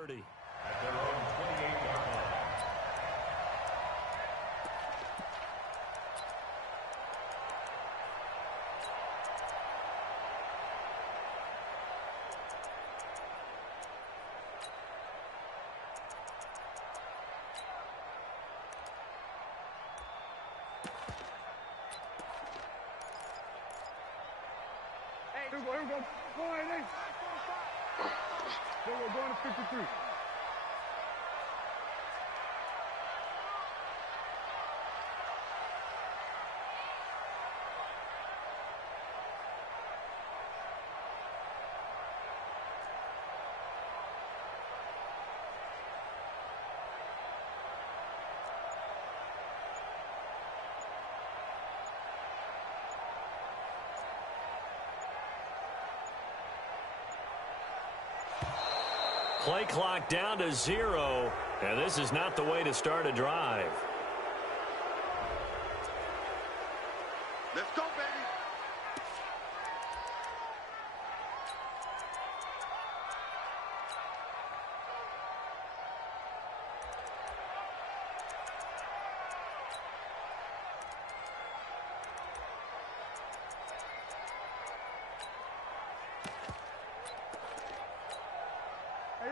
30. At their own 28-yard line. Here we go. Go ahead, Nate. Here we're going to 53. Play clock down to 0, and this is not the way to start a drive. Let's go, baby.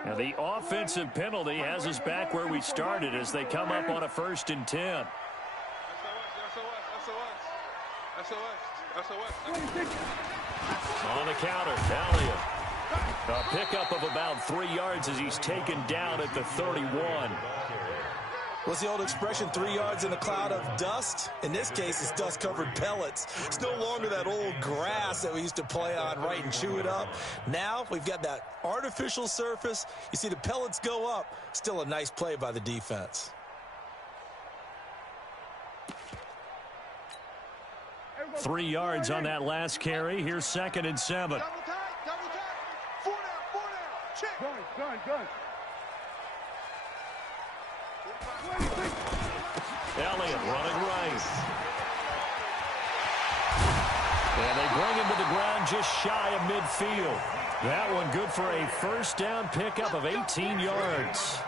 And the offensive penalty has us back where we started as they come up on a 1st and 10. On the counter, Elliott. A pickup of about 3 yards as he's taken down at the 31. What's the old expression, 3 yards in a cloud of dust? In this case, it's dust-covered pellets. It's no longer that old grass that we used to play on, right, and chew it up. Now we've got that artificial surface. You see the pellets go up. Still a nice play by the defense. Three yards on that last carry. Here's 2nd and 7. Double tight. 4 down. Check. Gun. Elliott running right. And they bring him to the ground just shy of midfield. That one good for a 1st down pickup of 18 yards.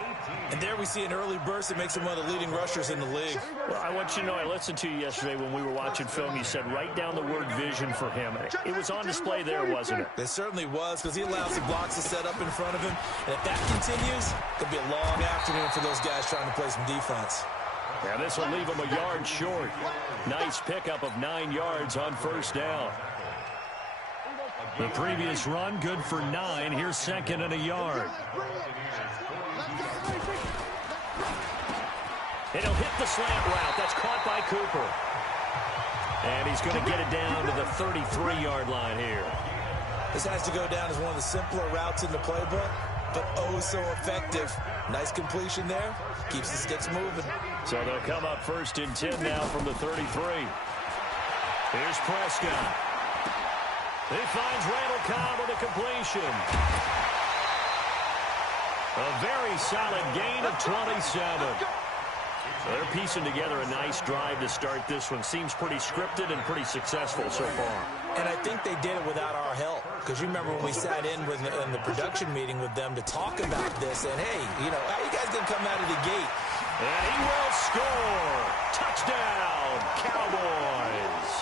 And there we see an early burst that makes him one of the leading rushers in the league. Well, I want you to know, I listened to you yesterday when we were watching film. You said write down the word vision for him. It was on display there, wasn't it? It certainly was, because he allows the blocks to set up in front of him. And if that continues, it'll be a long afternoon for those guys trying to play some defense. Yeah, this will leave him a yard short. Nice pickup of 9 yards on 1st down. The previous run, good for 9. Here's 2nd and a yard. And he'll hit the slant route. That's caught by Cooper. And he's going to get it down to the 33-yard line here. This has to go down as one of the simpler routes in the playbook, but oh so effective. Nice completion there. Keeps the sticks moving. So they'll come up 1st and 10 now from the 33. Here's Prescott. He finds Randall Cobb with a completion. A very solid gain of 27. So they're piecing together a nice drive to start this one. Seems pretty scripted and pretty successful so far. And I think they did it without our help. Because you remember when we sat in the production meeting with them to talk about this. And, hey, you know, how you guys going to come out of the gate? And he will score. Touchdown, Cowboys.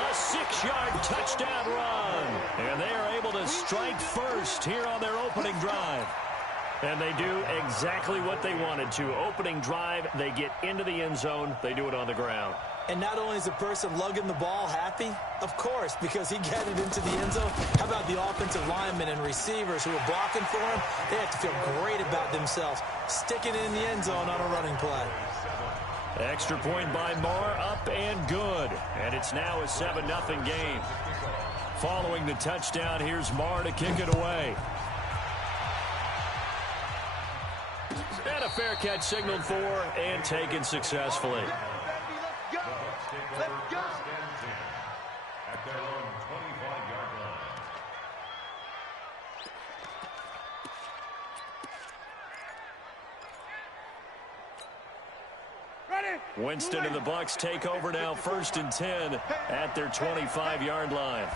A 6-yard touchdown run. And they are able to strike first here on their opening drive. And they do exactly what they wanted to. Opening drive, they get into the end zone. They do it on the ground. And not only is the person lugging the ball happy, of course, because he got it into the end zone. How about the offensive linemen and receivers who are blocking for him? They have to feel great about themselves, sticking it in the end zone on a running play. Extra point by Marr, up and good. And it's now a 7-0 game. Following the touchdown, here's Marr to kick it away. And a fair catch signaled for and taken successfully. Let's go. At their own 25-yard line. Ready? Winston and the Bucs take over now, 1st and 10 at their 25-yard line.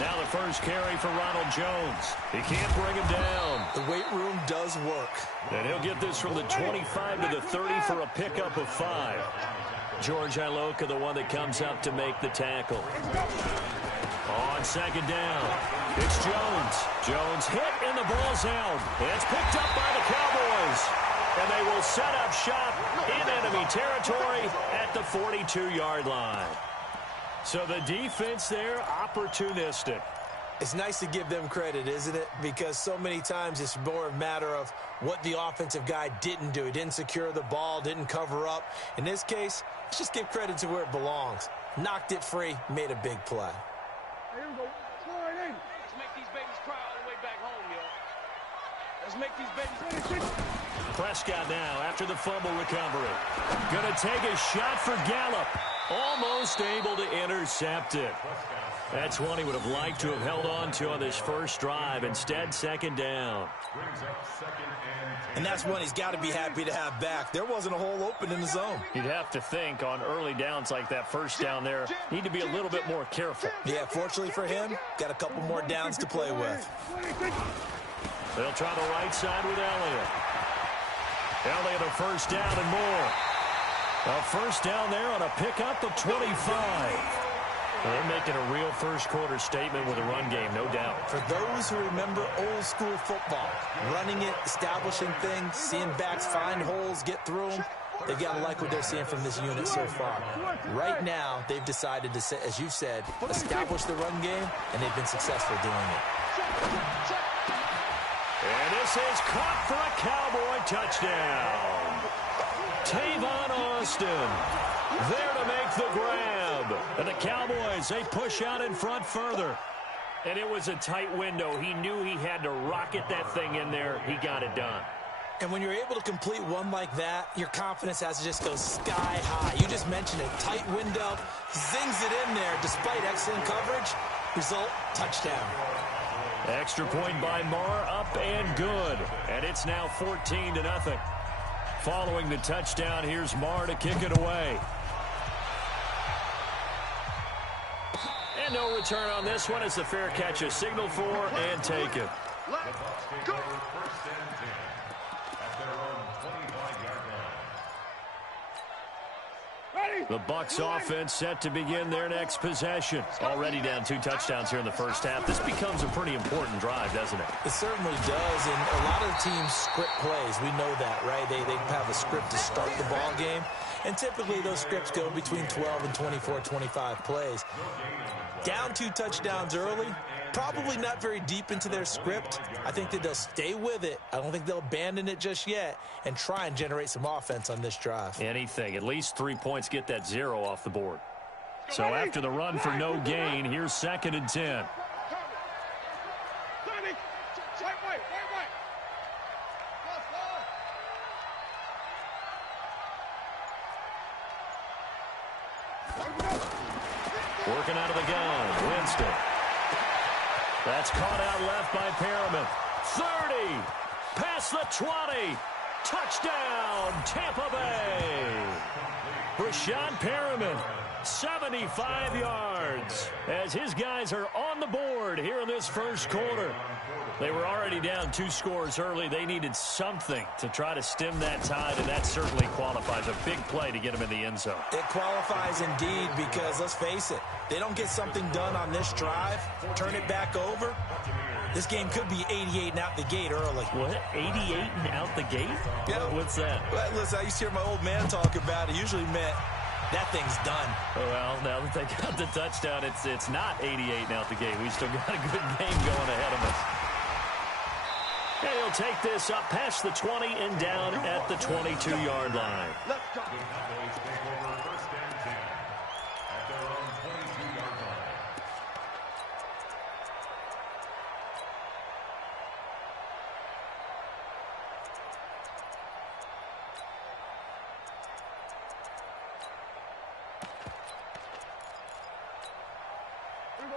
Now the first carry for Ronald Jones. He can't bring him down. The weight room does work. And he'll get this from the 25 to the 30 for a pickup of 5. George Iloka, the one that comes up to make the tackle. On second down, it's Jones. Jones hit and the ball's out. It's picked up by the Cowboys. And they will set up shop in enemy territory at the 42-yard line. So the defense there, opportunistic. It's nice to give them credit, isn't it? Because so many times it's more a matter of what the offensive guy didn't do. He didn't secure the ball, didn't cover up. In this case, let's just give credit to where it belongs. Knocked it free, made a big play. Here we go. Slide in. Let's make these babies cry all the way back home, y'all. Let's make these babies... Prescott now after the fumble recovery. Gonna take a shot for Gallup. Almost able to intercept it. That's one he would have liked to have held on to on this first drive. Instead, second down. And that's one he's got to be happy to have back. There wasn't a hole open in the zone. You'd have to think on early downs like that first down there, need to be a little bit more careful. Yeah, fortunately for him, got a couple more downs to play with. They'll try the right side with Elliott. Elliott a first down and more. A first down there on a pickup of 25. They're making a real first-quarter statement with a run game, no doubt. For those who remember old-school football, running it, establishing things, seeing backs find holes, get through them, they've got to like what they're seeing from this unit so far. Right now, they've decided to, as you said, establish the run game, and they've been successful doing it. And this is caught for a Cowboy touchdown. Tavon Austin there to make the grab. And the Cowboys, they push out in front further. And it was a tight window. He knew he had to rocket that thing in there. He got it done. And when you're able to complete one like that, your confidence has to just go sky high. You just mentioned it. Tight window, zings it in there despite excellent coverage. Result, touchdown. Extra point by Marr, up and good. And it's now 14-0. Following the touchdown, here's Marr to kick it away. And no return on this one as the fair catch is signaled for and taken. Go. The Bucs offense set to begin their next possession. Already down 2 touchdowns here in the first half. This becomes a pretty important drive, doesn't it? It certainly does, and a lot of teams script plays. We know that, right? They have a script to start the ball game, and typically those scripts go between 12 and 24, 25 plays. Down 2 touchdowns early, probably not very deep into their script. I think that they'll stay with it. I don't think they'll abandon it just yet and try and generate some offense on this drive. Anything. At least 3 points, get that 0 off the board. So after the run for no gain, here's 2nd and 10. Working out of the gun, Winston. That's caught out left by Perriman. 30, past the 20, touchdown, Tampa Bay. Rashad Perriman, 75 yards, as his guys are on the board here in this first quarter. They were already down 2 scores early. They needed something to try to stem that tide, and that certainly qualifies. A big play to get them in the end zone. It qualifies indeed because, let's face it, they don't get something done on this drive, turn it back over, this game could be 88 and out the gate early. What? 88 and out the gate? Yeah. What's that? Well, listen, I used to hear my old man talk about it. It usually meant that thing's done. Well, now that they got the touchdown, it's not 88 and out the gate. We still got a good game going ahead of us. And he'll take this up past the 20 and down at the 22-yard line. Let's go.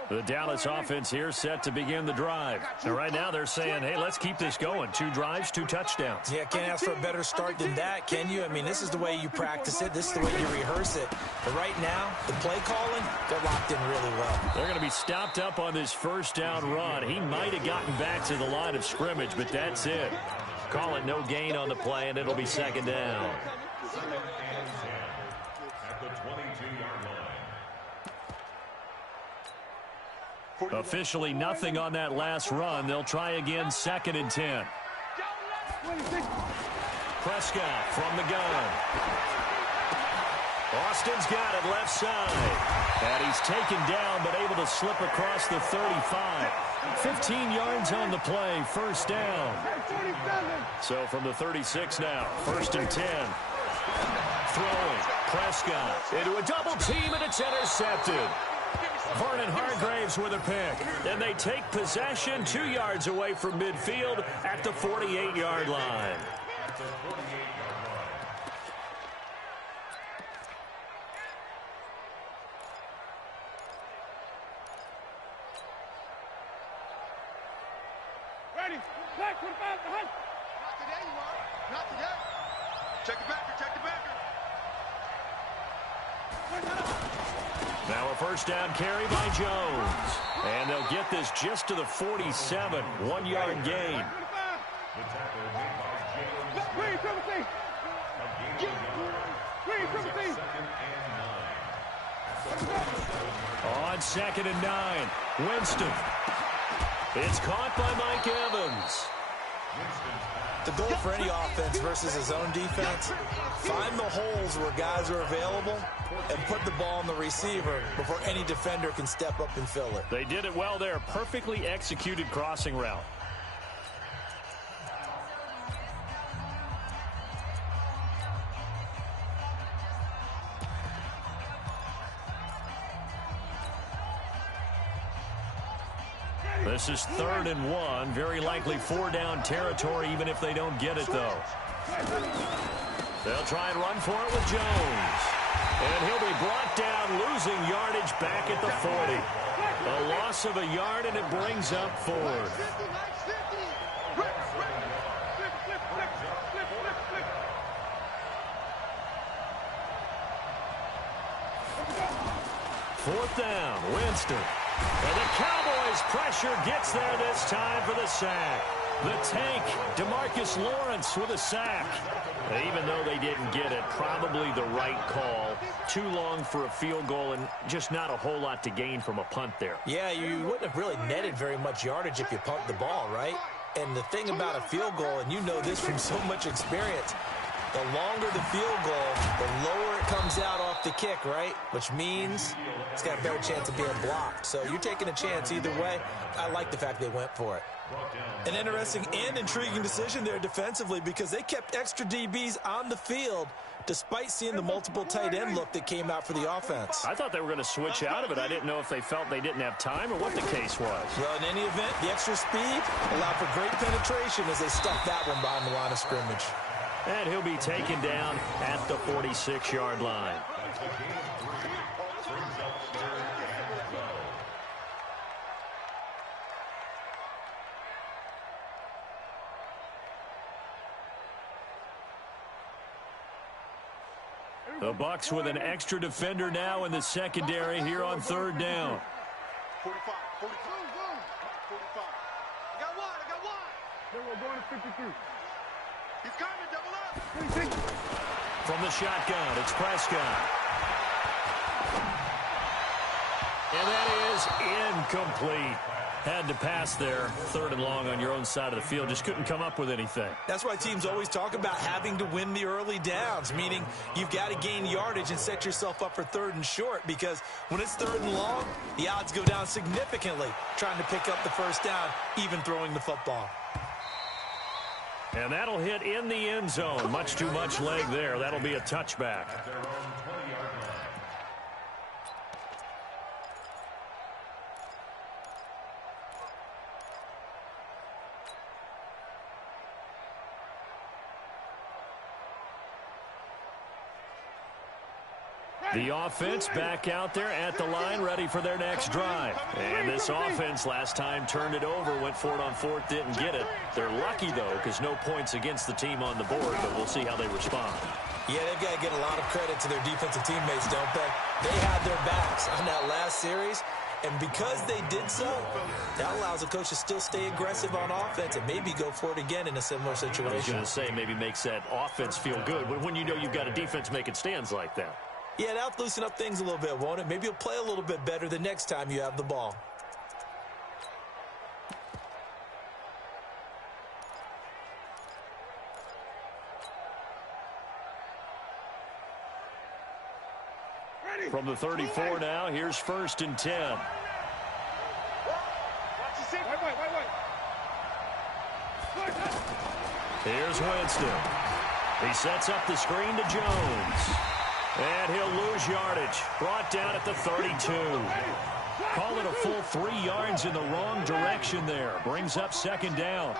The Dallas offense here set to begin the drive. And right now they're saying, hey, let's keep this going. 2 drives, 2 touchdowns. Yeah, can't ask for a better start than that, can you? I mean, this is the way you practice it. This is the way you rehearse it. But right now, the play calling, they're locked in really well. They're going to be stopped up on this first down run. He might have gotten back to the line of scrimmage, but that's it. Call it no gain on the play, and it'll be second down. Officially nothing on that last run. They'll try again, 2nd and 10. Prescott from the gun. Austin's got it left side. And he's taken down but able to slip across the 35. 15 yards on the play, first down. So from the 36 now, 1st and 10. Throwing, Prescott into a double team, and it's intercepted. Vernon Hargraves with a pick. And they take possession 2 yards away from midfield at the 48-yard line. Ready. Back, put it back, behind. Not today, you are. Not today. Check the backer, check the backer. Now a first down carry by Jones. And they'll get this just to the 47. 1-yard gain. On 2nd and 9. Winston. It's caught by Mike Evans. The goal for any offense versus his own defense, find the holes where guys are available and put the ball on the receiver before any defender can step up and fill it. They did it well there. Perfectly executed crossing route. This is 3rd and 1. Very likely 4-down territory, even if they don't get it, though. They'll try and run for it with Jones. And he'll be brought down, losing yardage back at the 40. A loss of a yard, and it brings up Ford. Fourth down, Winston. And the Cowboys' pressure gets there this time for the sack. The tank, DeMarcus Lawrence with a sack. Even though they didn't get it, probably the right call. Too long for a field goal and just not a whole lot to gain from a punt there. Yeah, you wouldn't have really netted very much yardage if you pumped the ball, right? And the thing about a field goal, and you know this from so much experience, the longer the field goal, the lower it comes out off the kick, right? Which means it's got a better chance of being blocked. So you're taking a chance either way. I like the fact they went for it. An interesting and intriguing decision there defensively because they kept extra DBs on the field despite seeing the multiple tight end look that came out for the offense. I thought they were going to switch out of it. I didn't know if they felt they didn't have time or what the case was. Well, in any event, the extra speed allowed for great penetration as they stuffed that one behind the line of scrimmage. And he'll be taken down at the 46-yard line. The Bucs with an extra defender now in the secondary here on 3rd down. 45, 45, 45. I got one. Then we're going to 53. He's coming, double up. From the shotgun, it's Prescott. And that is incomplete. Had to pass there, 3rd and long on your own side of the field. Just couldn't come up with anything. That's why teams always talk about having to win the early downs, meaning you've got to gain yardage and set yourself up for 3rd and short, because when it's 3rd and long, the odds go down significantly trying to pick up the first down, even throwing the football. And that'll hit in the end zone. Much too much leg there. That'll be a touchback. The offense back out there at the line, ready for their next drive. And this offense last time turned it over, went for it on fourth, didn't get it. They're lucky, though, because no points against the team on the board, but we'll see how they respond. Yeah, they've got to get a lot of credit to their defensive teammates, don't they? They had their backs on that last series, and because they did so, that allows the coach to still stay aggressive on offense and maybe go for it again in a similar situation. I was going to say, maybe makes that offense feel good when you know you've got a defense making stands like that. Yeah, that'll loosen up things a little bit, won't it? Maybe you'll play a little bit better the next time you have the ball. From the 34 now, here's 1st and 10. Here's Winston. He sets up the screen to Jones. And he'll lose yardage. Brought down at the 32. Call it a full 3 yards in the wrong direction there. Brings up 2nd down.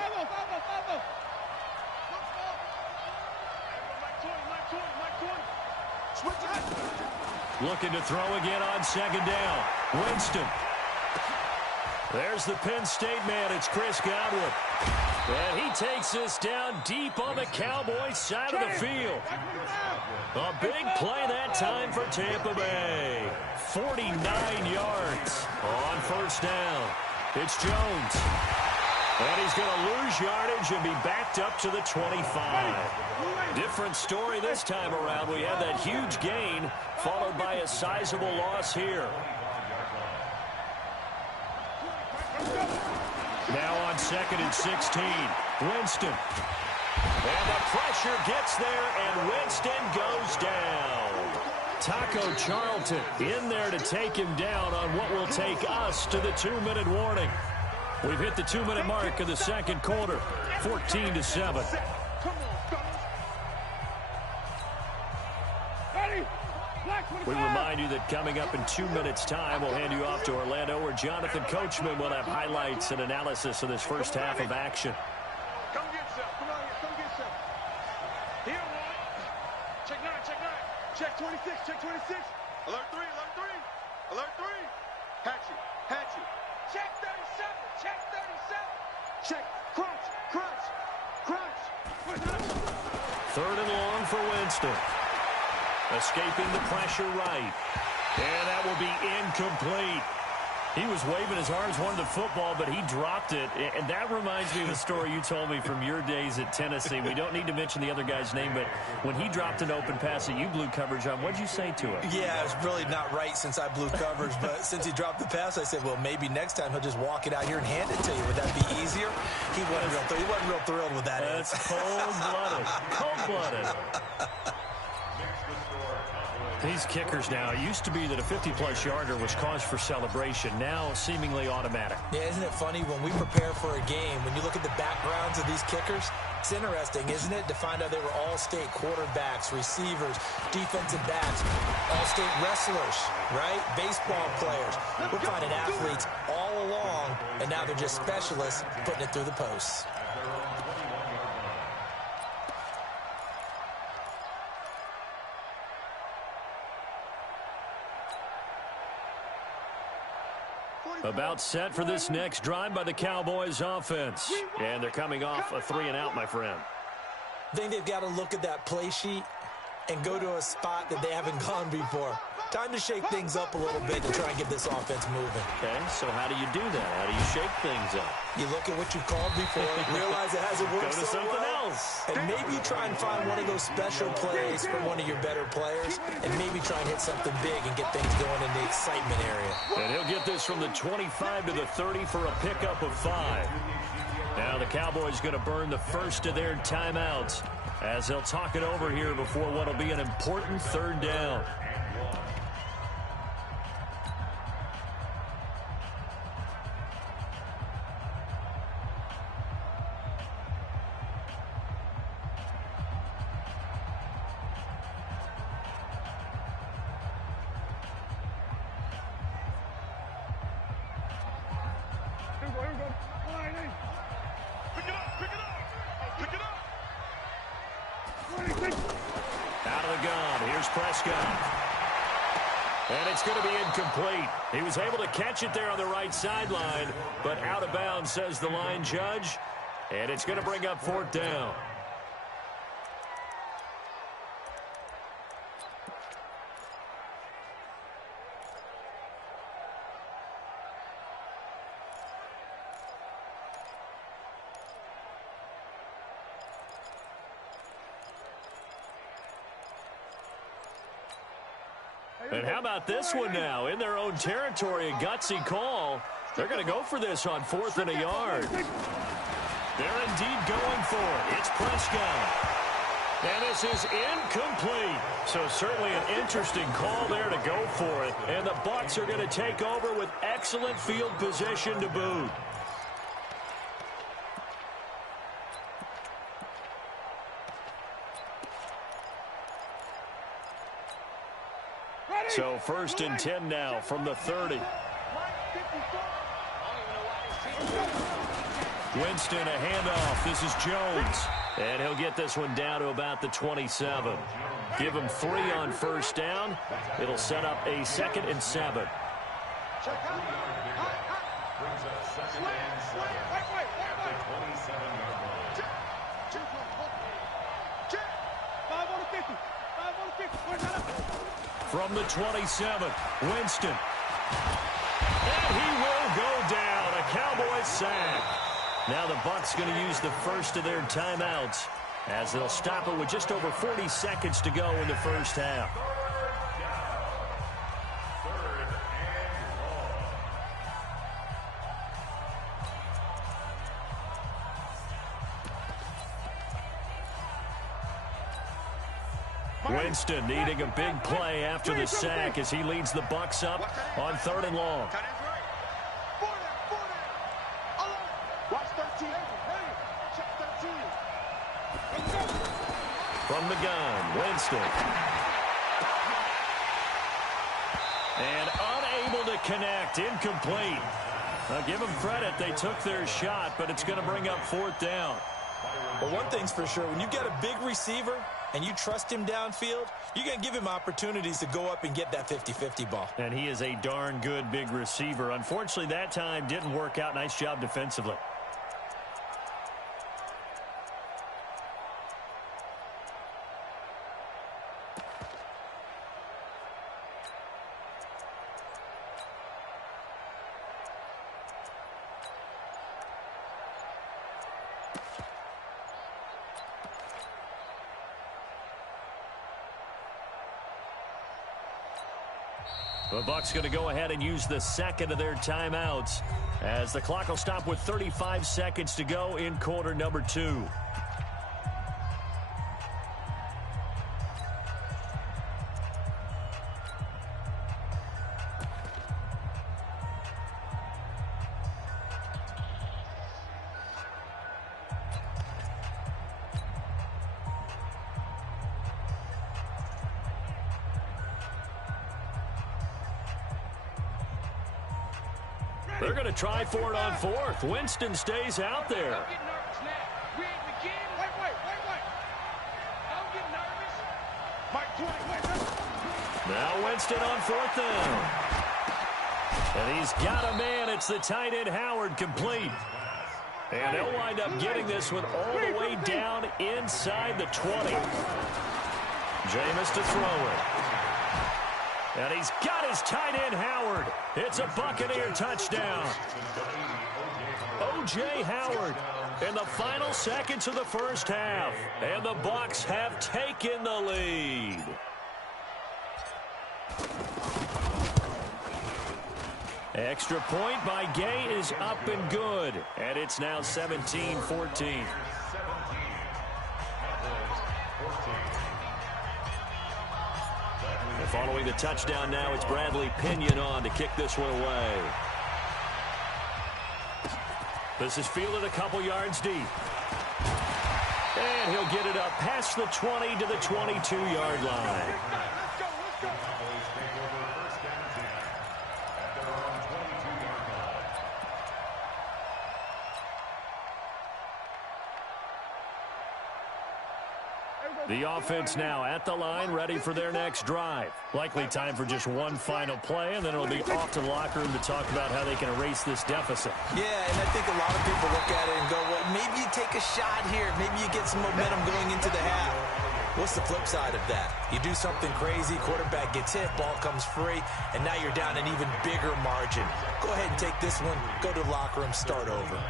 Looking to throw again on 2nd down. Winston. There's the Penn State man. It's Chris Godwin. And he takes this down deep on the Cowboys side of the field. A big play that time for Tampa Bay. 49 yards on 1st down. It's Jones. And he's going to lose yardage and be backed up to the 25. Different story this time around. We have that huge gain followed by a sizable loss here. Now on 2nd and 16. Winston. And the pressure gets there, and Winston goes down. Taco Charlton in there to take him down on what will take us to the 2-minute warning. We've hit the 2-minute mark of the 2nd quarter, 14-7. We remind you that coming up in 2 minutes' time, we'll hand you off to Orlando, where Jonathan Coachman will have highlights and analysis of this first half of action. Come get yourself. Come on here. Come get yourself. Here, one. Check 9. Check 9. Check 26. Check 26. Alert 3. Alert 3. Alert 3. Hatchet. Hatchet. Check 37. Check 37. Check. Crunch. Crunch. Crunch. 3rd and long for Winston. Escaping the pressure right. And that will be incomplete. He was waving his arms, wanted the football, but he dropped it. And that reminds me of the story you told me from your days at Tennessee. We don't need to mention the other guy's name, but when he dropped an open pass that you blew coverage on, what'd you say to him? Yeah, it's really not right since I blew coverage, but since he dropped the pass, I said, well, maybe next time he'll just walk it out here and hand it to you. Would that be easier? He wasn't real thrilled with that. That's cold-blooded. Cold-blooded. These kickers now, it used to be that a 50-plus yarder was cause for celebration. Now, seemingly automatic. Yeah, isn't it funny? When we prepare for a game, when you look at the backgrounds of these kickers, it's interesting, isn't it, to find out they were all-state quarterbacks, receivers, defensive backs, all-state wrestlers, right? Baseball players. We're finding athletes all along, and now they're just specialists putting it through the posts. About set for this next drive by the Cowboys offense. And they're coming off a 3-and-out, my friend. I think they've got to look at that play sheet and go to a spot that they haven't gone before. Time to shake things up a little bit to try and get this offense moving. Okay, so how do you do that? How do you shake things up? You look at what you called before, realize it hasn't worked Go to so something well, else. and maybe you try and find one of those special plays from one of your better players, and maybe try and hit something big and get things going in the excitement area. And he'll get this from the 25 to the 30 for a pickup of 5. Now the Cowboys going to burn the first of their timeouts as they'll talk it over here before what will be an important 3rd down. Out of the gun. Here's Prescott. And it's going to be incomplete. He was able to catch it there on the right sideline, but out of bounds, says the line judge. And it's going to bring up 4th down. And how about this one now? In their own territory, a gutsy call. They're going to go for this on 4th and a yard. They're indeed going for it. It's Prescott. And this is incomplete. So certainly an interesting call there to go for it. And the Bucs are going to take over with excellent field position to boot. So 1st and 10 now from the 30. Winston, a handoff. This is Jones. And he'll get this one down to about the 27. Give him 3 on 1st down. It'll set up a 2nd and 7. From the 27, Winston. And he will go down. A Cowboys sack. Now the Bucs going to use the first of their timeouts as they'll stop it with just over 40 seconds to go in the first half. Winston needing a big play after the sack as he leads the Bucs up on 3rd and long. From the gun, Winston. And unable to connect, incomplete. Now give them credit, they took their shot, but it's going to bring up 4th down. Well, one thing's for sure, when you get a big receiver and you trust him downfield, you're going to give him opportunities to go up and get that 50-50 ball. And he is a darn good big receiver. Unfortunately, that time didn't work out. Nice job defensively. The Bucs going to go ahead and use the 2nd of their timeouts as the clock will stop with 35 seconds to go in quarter number 2. They're going to try for it on 4th. Winston stays out there. Now Winston on 4th down. And he's got a man. It's the tight end Howard, complete. And they'll wind up getting this one all the way down inside the 20. Jameis to throw it. And he's got his tight end, Howard. It's a Buccaneer touchdown. O.J. Howard in the final seconds of the first half. And the Bucs have taken the lead. Extra point by Gay is up and good. And it's now 17-14. Following the touchdown now, it's Bradley Pinion on to kick this one away. This is fielded a couple yards deep. And he'll get it up past the 20 to the 22-yard line. The offense now at the line, ready for their next drive. Likely time for just one final play, and then it'll be off to the locker room to talk about how they can erase this deficit. Yeah, and I think a lot of people look at it and go, well, maybe you take a shot here. Maybe you get some momentum going into the half. What's the flip side of that? You do something crazy, quarterback gets hit, ball comes free, and now you're down an even bigger margin. Go ahead and take this one, go to the locker room, start over.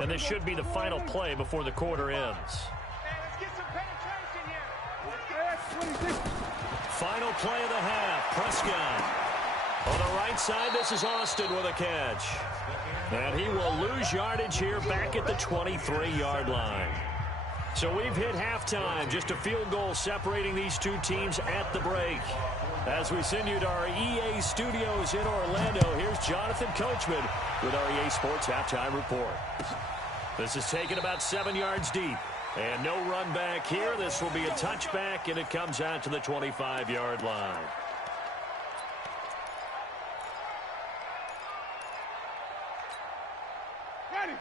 And this should be the final play before the quarter ends. Final play of the half. Prescott. On the right side, this is Austin with a catch. And he will lose yardage here back at the 23-yard line. So we've hit halftime. Just a field goal separating these two teams at the break. As we send you to our EA studios in Orlando, here's Jonathan Coachman with our EA Sports Halftime Report. This is taken about 7 yards deep. And no run back here. This will be a touchback, and it comes out to the 25-yard line.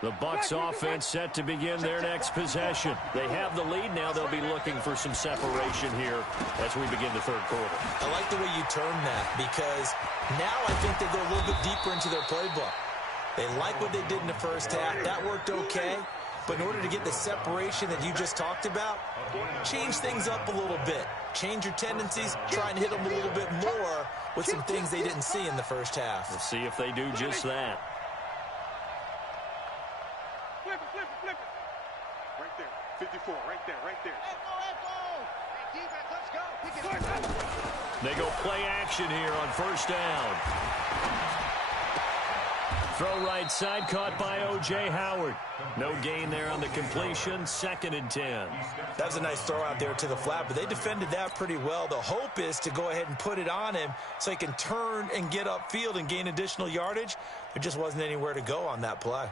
The Bucs offense set to begin their next possession. They have the lead. Now they'll be looking for some separation here as we begin the third quarter. I like the way you term that, because now I think they go a little bit deeper into their playbook. They like what they did in the first half. That worked okay. But in order to get the separation that you just talked about, change things up a little bit. Change your tendencies, try and hit them a little bit more with some things they didn't see in the first half. We'll see if they do just that. Flip it, flip it, flip it. Right there, 54, right there, right there. Let's go. They go play action here on first down. Throw right side, caught by O.J. Howard. No gain there on the completion, 2nd and 10. That was a nice throw out there to the flat, but they defended that pretty well. The hope is to go ahead and put it on him so he can turn and get upfield and gain additional yardage. There just wasn't anywhere to go on that play.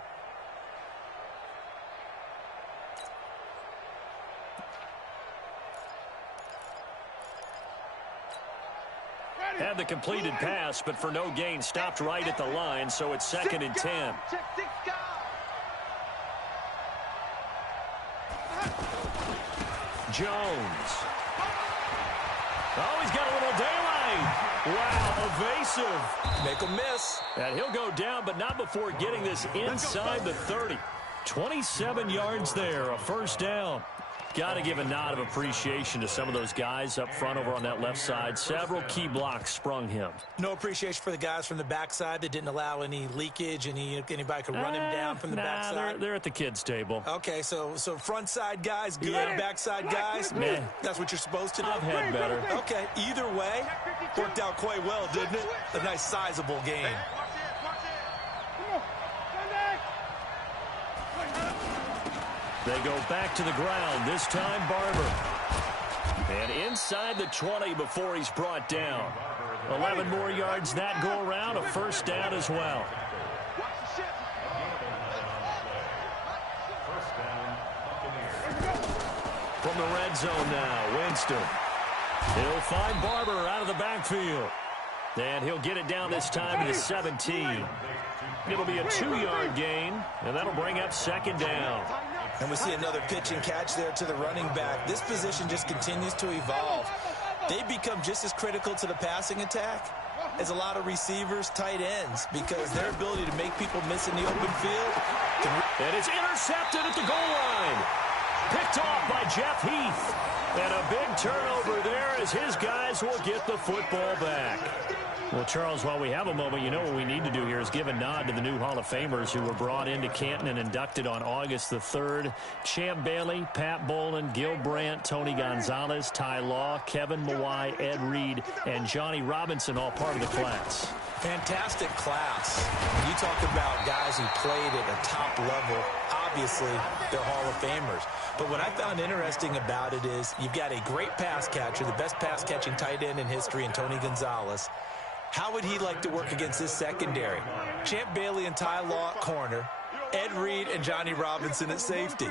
Had the completed pass, but for no gain, stopped right at the line, so it's 2nd and 10. Jones. Oh, he's got a little daylight. Wow, evasive. Make him miss. And he'll go down, but not before getting this inside the 30. 27 yards there, a first down. Got to give a nod of appreciation to some of those guys up front over on that left side. Several key blocks sprung him. No appreciation for the guys from the backside that didn't allow any leakage, anybody could run him down from the backside. They're at the kids' table. Okay, so front side guys good, backside guys, man, that's what you're supposed to do. I've had better. Okay, either way, worked out quite well, didn't it? A nice sizable game. They go back to the ground, this time Barber. And inside the 20 before he's brought down. 11 more yards that go around, a first down as well. From the red zone now, Winston. He'll find Barber out of the backfield. And he'll get it down this time to the 17. It'll be a 2-yard gain, and that'll bring up 2nd down. And we see another pitch and catch there to the running back. This position just continues to evolve. They become just as critical to the passing attack as a lot of receivers, tight ends, because their ability to make people miss in the open field. And it's intercepted at the goal line. Picked off by Jeff Heath. And a big turnover there as his guys will get the football back. Well, Charles, while we have a moment, you know what we need to do here is give a nod to the new Hall of Famers who were brought into Canton and inducted on August the 3rd. Champ Bailey, Pat Bolin, Gil Brandt, Tony Gonzalez, Ty Law, Kevin Mawai, Ed Reed, and Johnny Robinson, all part of the class. Fantastic class. You talk about guys who played at a top level. Obviously, they're Hall of Famers. But what I found interesting about it is you've got a great pass catcher, the best pass-catching tight end in history, in Tony Gonzalez. How would he like to work against this secondary? Champ Bailey and Ty Law at corner, Ed Ed Reed and Johnny Robinson at safety.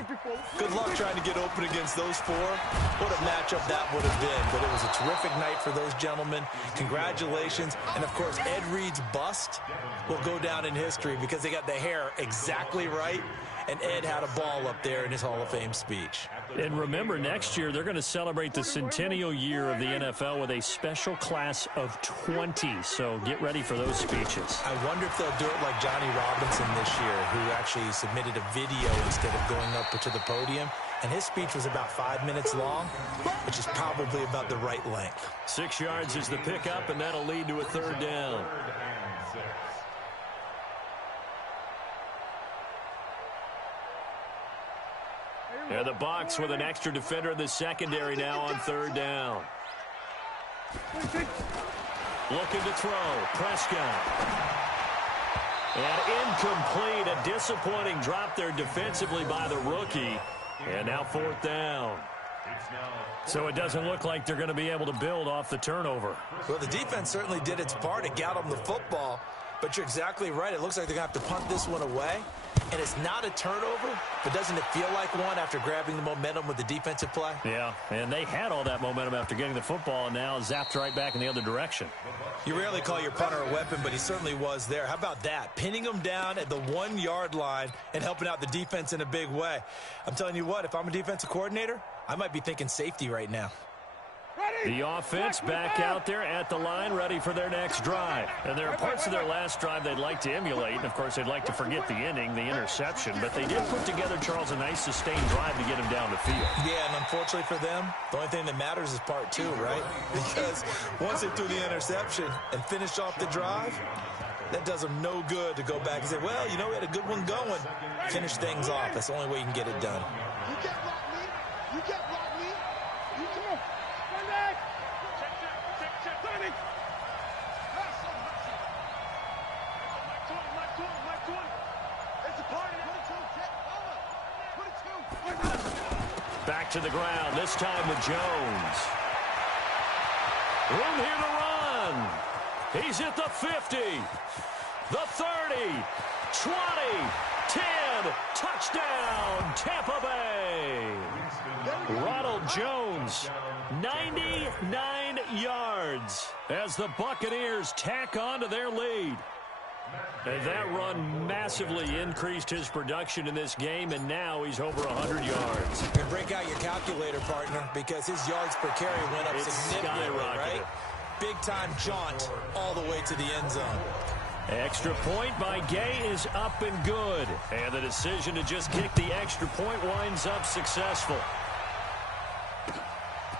Good luck trying to get open against those four. What a matchup that would have been. But it was a terrific night for those gentlemen. Congratulations. And, of course, Ed Reed's bust will go down in history because they got the hair exactly right. And Ed had a ball up there in his Hall of Fame speech. And remember, next year they're going to celebrate the centennial year of the NFL with a special class of 20. So get ready for those speeches. I wonder if they'll do it like Johnny Robinson this year, who actually submitted a video instead of going up to the podium. And his speech was about 5 minutes long, which is probably about the right length. 6 yards is the pickup, and that'll lead to a third down. And the Bucs with an extra defender in the secondary now on third down. Looking to throw. Prescott. And incomplete. A disappointing drop there defensively by the rookie. And now fourth down. So it doesn't look like they're going to be able to build off the turnover. Well, the defense certainly did its part. It got them the football. But you're exactly right. It looks like they're going to have to punt this one away. And it's not a turnover, but doesn't it feel like one after grabbing the momentum with the defensive play? Yeah, and they had all that momentum after getting the football and now zapped right back in the other direction. You rarely call your punter a weapon, but he certainly was there. How about that? Pinning him down at the 1 yard line and helping out the defense in a big way. I'm telling you what, if I'm a defensive coordinator, I might be thinking safety right now. The offense back out there at the line, ready for their next drive. And there are parts of their last drive they'd like to emulate. And, of course, they'd like to forget the inning, the interception. But they did put together, Charles, a nice sustained drive to get him down the field. Yeah, and unfortunately for them, the only thing that matters is part two, right? Because once they threw the interception and finished off the drive, that does them no good to go back and say, well, you know, we had a good one going. Finish things off. That's the only way you can get it done. You can't block me. You can't block me. You come on. Back to the ground, this time with Jones. Room here to run. He's at the 50, the 30, 20, 10, touchdown, Tampa Bay. Ronald Jones, 99 yards as the Buccaneers tack on to their lead. And that run massively increased his production in this game, and now he's over 100 yards. And break out your calculator, partner, because his yards per carry went up significantly, right? Big-time jaunt all the way to the end zone. Extra point by Gay is up and good. And the decision to just kick the extra point winds up successful.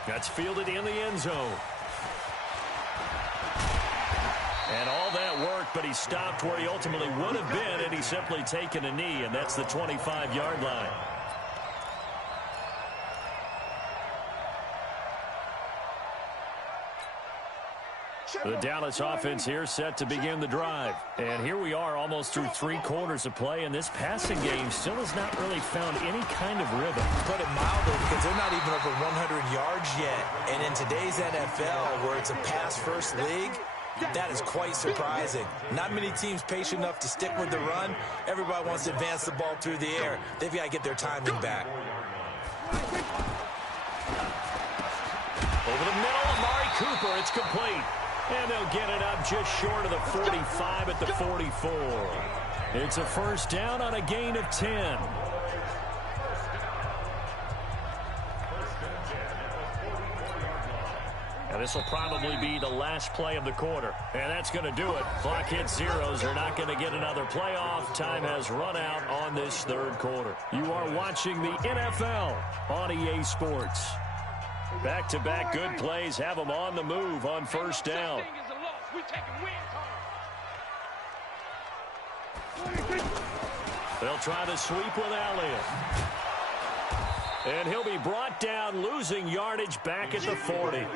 That's fielded in the end zone. And all that worked, but he stopped where he ultimately would have been, and he's simply taken a knee, and that's the 25-yard line. The Dallas offense here set to begin the drive. And here we are almost through 3 quarters of play, and this passing game still has not really found any kind of rhythm. Put it mildly, because they're not even over 100 yards yet. And in today's NFL, where it's a pass-first league, that is quite surprising. Not many teams patient enough to stick with the run. Everybody wants to advance the ball through the air. They've got to get their timing back. Over the middle, Amari Cooper, it's complete. And they'll get it up just short of the 45 at the 44. It's a first down on a gain of 10. And this will probably be the last play of the quarter. And that's going to do it. Clock hits zeros. They're not going to get another playoff. Time has run out on this third quarter. You are watching the NFL on EA Sports. Back-to-back good plays have them on the move on first down. They'll try to sweep with Elliott. And he'll be brought down, losing yardage back at the 40.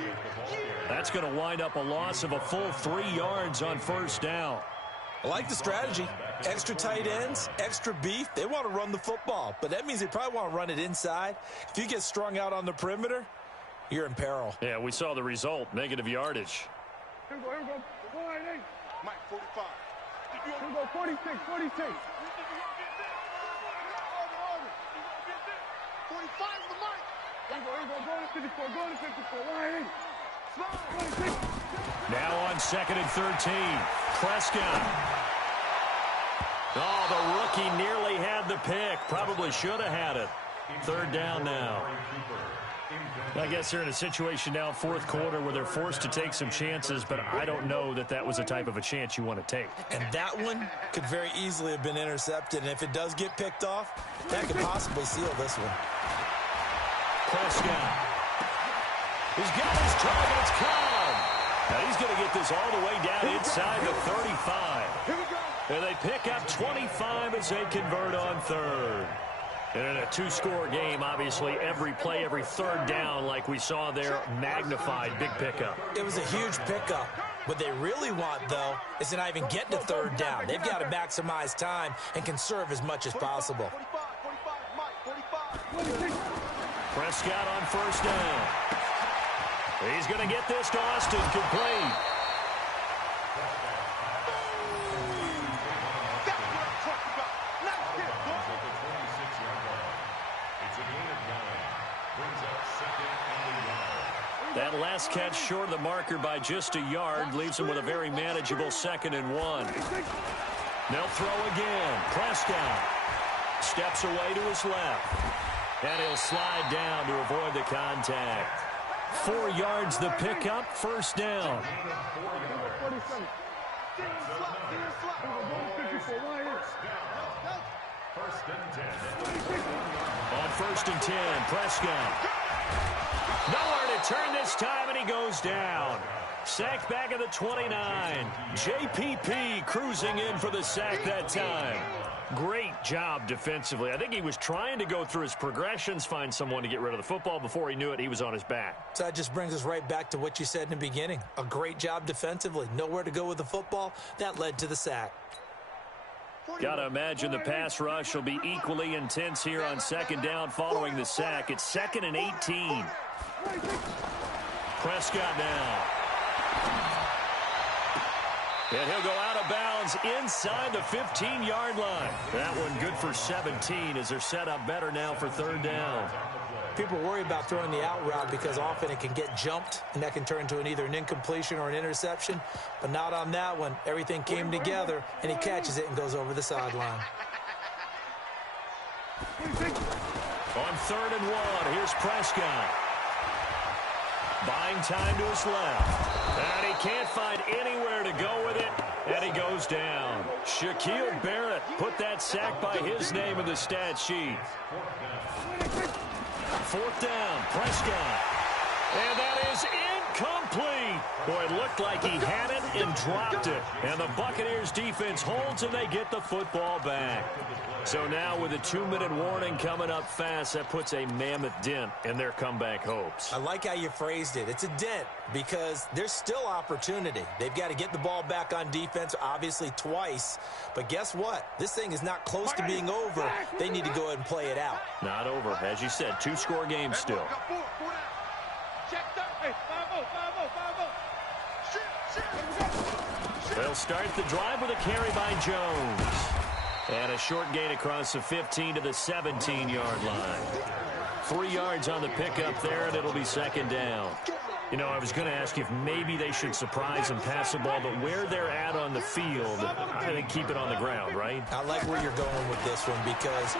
That's going to wind up a loss of a full 3 yards on first down. I like the strategy. Extra tight ends, extra beef. They want to run the football, but that means they probably want to run it inside. If you get strung out on the perimeter, you're in peril. Yeah, we saw the result, negative yardage. Here we go. 488. Mike, 45. Here we go, 46, 46. Go to 54. Why ain't? Now on 2nd and 13. Prescott. Oh, the rookie nearly had the pick. Probably should have had it. 3rd down now. I guess they're in a situation now, 4th quarter, where they're forced to take some chances, but I don't know that that was the type of a chance you want to take. And that one could very easily have been intercepted, and if it does get picked off, that could possibly seal this one. Prescott. He's got his target. It's Cobb. Now he's going to get this all the way down inside the 35. And they pick up 25 as they convert on 3rd. And in a 2-score game, obviously, every play, every 3rd down, like we saw there, magnified, big pickup. It was a huge pickup. What they really want, though, is to not even get to 3rd down. They've got to maximize time and conserve as much as possible. Prescott on 1st down. He's going to get this to Austin, complete. That last catch short of the marker by just a yard leaves him with a very manageable 2nd and 1. They'll throw again. Prescott steps away to his left. And he'll slide down to avoid the contact. 4 yards the pickup, 1st down. On 1st and 10, Prescott. Nowhere to turn this time, and he goes down. Sacked back at the 29. JPP cruising in for the sack that time. Great job defensively. I think he was trying to go through his progressions, find someone to get rid of the football. Before he knew it, he was on his back. So that just brings us right back to what you said in the beginning. A great job defensively. Nowhere to go with the football. That led to the sack. Got to imagine the pass rush will be equally intense here on 2nd down following the sack. It's 2nd and 18. Prescott now. And he'll go out of bounds inside the 15-yard line. That one good for 17 as they're set up better now for 3rd down. People worry about throwing the out route because often it can get jumped, and that can turn into either an incompletion or an interception. But not on that one. Everything came together, and he catches it and goes over the sideline. On 3rd and 1, here's Prescott. Buying time to his left. And he can't find anywhere to go with it. And he goes down. Shaquille Barrett put that sack by his name in the stat sheet. 4th down, Prescott. And that is incomplete. Boy, it looked like he had it and dropped it. And the Buccaneers defense holds and they get the football back. So now with a 2-minute warning coming up fast, that puts a mammoth dent in their comeback hopes. I like how you phrased it. It's a dent because there's still opportunity. They've got to get the ball back on defense, obviously twice. But guess what? This thing is not close to being over. They need to go ahead and play it out. Not over. As you said, 2-score game still. They'll start the drive with a carry by Jones. And a short gain across the 15 to the 17-yard line. 3 yards on the pickup there, and it'll be 2nd down. You know, I was going to ask if maybe they should surprise and pass the ball, but where they're at on the field, I think keep it on the ground, right? I like where you're going with this one because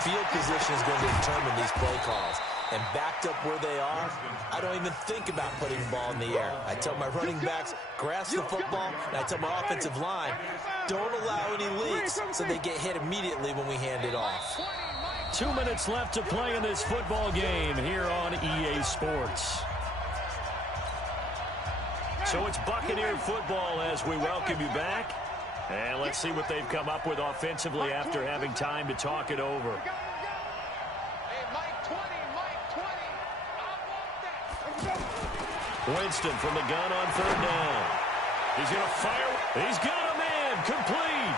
field position is going to determine these play calls. And backed up where they are, I don't even think about putting the ball in the air. I tell my running backs, grasp the football, and I tell my offensive line, don't allow any leaks so they get hit immediately when we hand it off. 2 minutes left to play in this football game here on EA Sports. So it's Buccaneer football as we welcome you back. And let's see what they've come up with offensively after having time to talk it over. Winston from the gun on 3rd down. He's going to fire. He's got a man. Complete.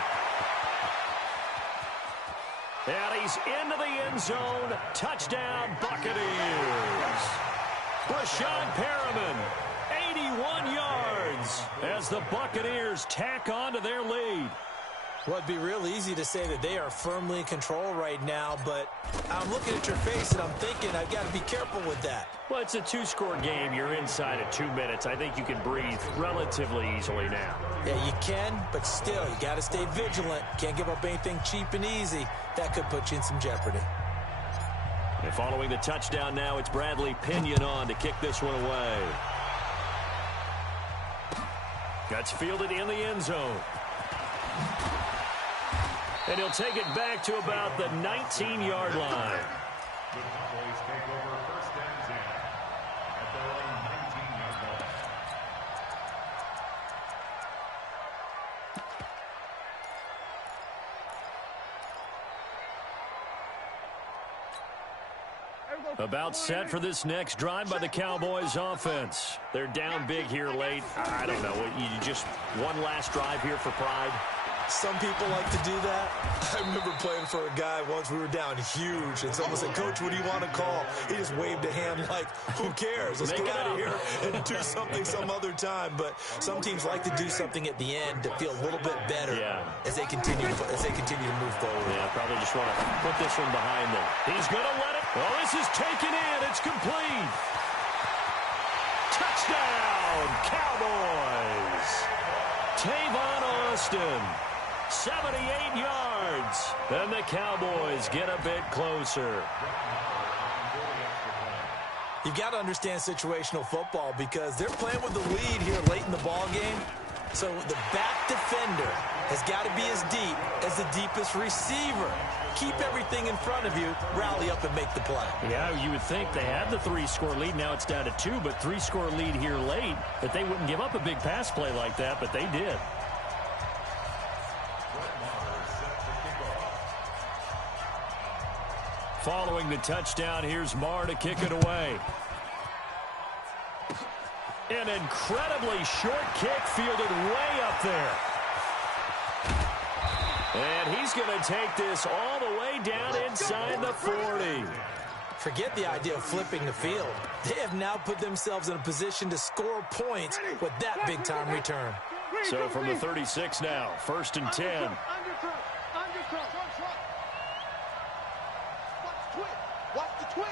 And he's into the end zone. Touchdown, Buccaneers. Brashad Perriman, 81 yards as the Buccaneers tack on to their lead. Well, it'd be real easy to say that they are firmly in control right now, but I'm looking at your face and I'm thinking I've got to be careful with that. Well, it's a two-score game. You're inside of 2 minutes. I think you can breathe relatively easily now. Yeah, you can, but still, you got to stay vigilant. Can't give up anything cheap and easy. That could put you in some jeopardy. And following the touchdown now, it's Bradley Pinion on to kick this one away. That's fielded in the end zone. And he'll take it back to about the 19-yard line. The Cowboys take over first and 10 at their own 19-yard line. About set for this next drive by the Cowboys offense. They're down big here late. I don't know. You just one last drive here for pride? Some people like to do that. I remember playing for a guy once. We were down huge, and someone said, "Coach, what do you want to call?" He just waved a hand like, "Who cares? Let's get out of here and do something some other time." But some teams like to do something at the end to feel a little bit better as they continue to move forward. Yeah, probably just want to put this one behind them. He's going to let it. Oh, this is taken in. It's complete. Touchdown, Cowboys. Tavon Austin. 78 yards. And the Cowboys get a bit closer. You've got to understand situational football because they're playing with the lead here late in the ball game. So the back defender has got to be as deep as the deepest receiver. Keep everything in front of you, rally up and make the play. Yeah, you would think they had the 3-score lead. Now it's down to 2, but 3-score lead here late, that they wouldn't give up a big pass play like that, but they did. Following the touchdown, here's Marr to kick it away. An incredibly short kick fielded way up there. And he's going to take this all the way down inside the 40. Forget the idea of flipping the field. They have now put themselves in a position to score points with that big-time return. So from the 36 now, 1st and 10. Watch the twitch.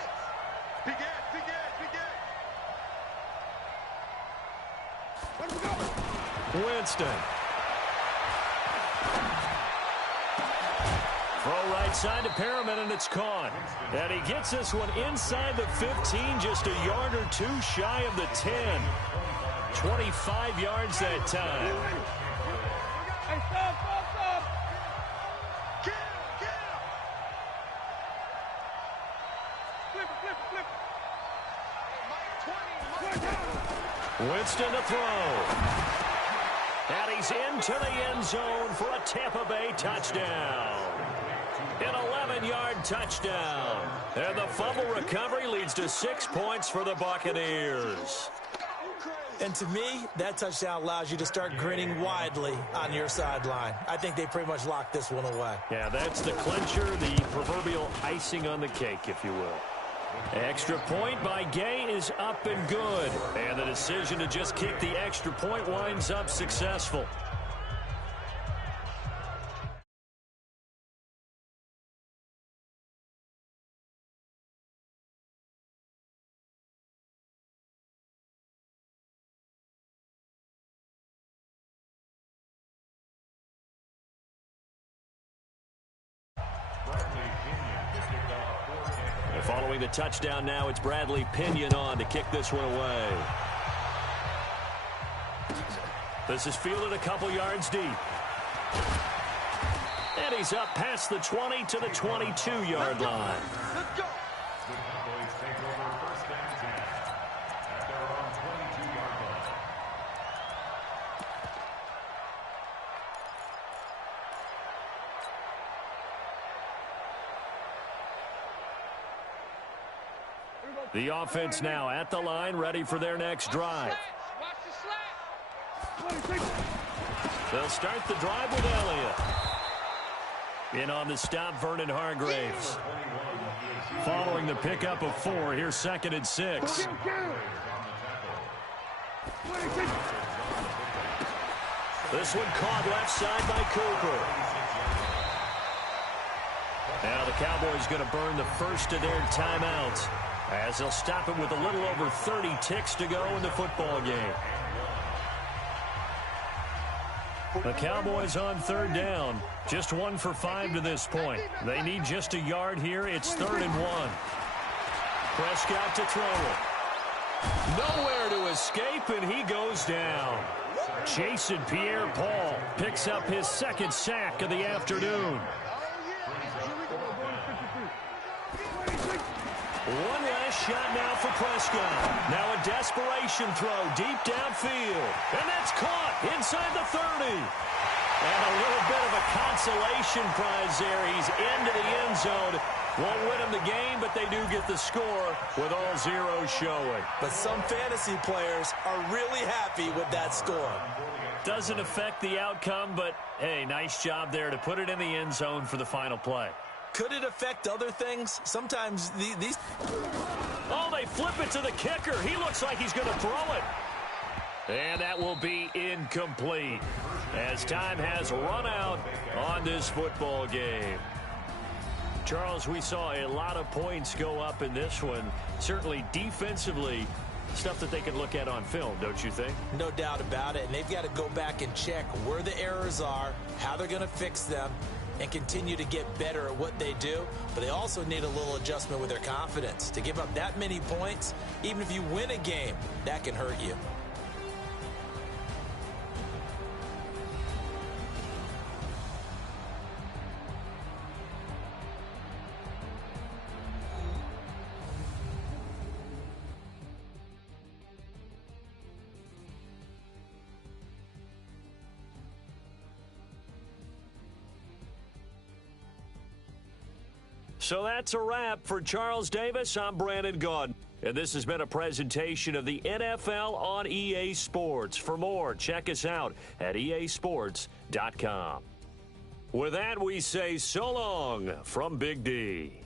Big ass, big ass, big ass. Where's it going? Winston. Throw right side to Perriman, and it's caught. And he gets this one inside the 15, just a yard or two shy of the 10. 25 yards that time. Hey, stop. Get him. Flip it. Winston to throw. And he's into the end zone for a Tampa Bay touchdown. An 11-yard touchdown. And the fumble recovery leads to 6 points for the Buccaneers. And to me, that touchdown allows you to start grinning widely on your sideline. I think they pretty much locked this one away. Yeah, that's the clincher, the proverbial icing on the cake, if you will. Extra point by Gay is up and good. And the decision to just kick the extra point winds up successful. Following the touchdown now, it's Bradley Pinion on to kick this one away. This is fielded a couple yards deep. And he's up past the 20 to the 22-yard line. Let's go. The Cowboys take over first and 10 at their own 22-yard line. The offense now at the line, ready for their next drive. They'll start the drive with Elliott. In on the stop, Vernon Hargraves. Following the pickup of 4, here's 2nd and 6. This one caught left side by Cooper. Now the Cowboys going to burn the first of their timeouts as they'll stop it with a little over 30 ticks to go in the football game. The Cowboys on third down. Just 1 for 5 to this point. They need just a yard here. It's 3rd and 1. Prescott to throw it. Nowhere to escape, and he goes down. Jason Pierre-Paul picks up his 2nd sack of the afternoon. One last shot now for Prescott. Now a desperation throw deep downfield. And that's caught inside the 30. And a little bit of a consolation prize there. He's into the end zone. Won't win him the game, but they do get the score with all zeros showing. But some fantasy players are really happy with that score. Doesn't affect the outcome, but, hey, nice job there to put it in the end zone for the final play. Could it affect other things? Sometimes these... Oh, they flip it to the kicker. He looks like he's going to throw it. And that will be incomplete as time has run out on this football game. Charles, we saw a lot of points go up in this one. Certainly defensively, stuff that they can look at on film, don't you think? No doubt about it. And they've got to go back and check where the errors are, how they're going to fix them, and continue to get better at what they do. But they also need a little adjustment with their confidence. To give up that many points, even if you win a game, that can hurt you. So that's a wrap for Charles Davis. I'm Brandon Gaudin. And this has been a presentation of the NFL on EA Sports. For more, check us out at easports.com. With that, we say so long from Big D.